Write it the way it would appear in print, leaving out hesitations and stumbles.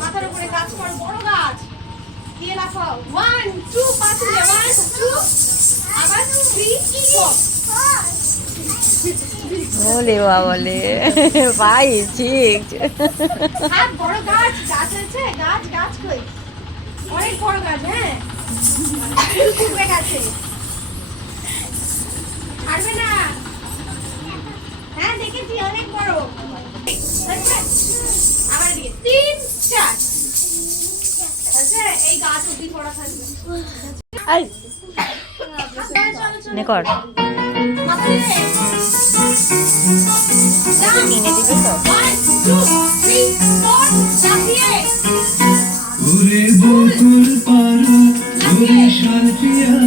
মাথার উপরে গাছ করো, বড় গাছ দিয়ে লাফাও। 1 2 পাঁচুলে 1 2 আবার 3 4। ওলে বাবলে ভাই ঠিক। হাত বড় গাছ, গাছ আছে, গাছ গাছ কই? অনেক বড় গাছ, হ্যাঁ উঠবে গাছে, ছাড়বে না। হ্যাঁ দেখেছি অনেক বড়। আবার এদিকে 3 4। আচ্ছা এই গাছ অবধি পড়া থাকবে। এই নে কর মাথায় কিনে দিবে তো। 1 2 3 4 লাফিয়ে। ওরে বকুল পারো ওরে শালপিয়ার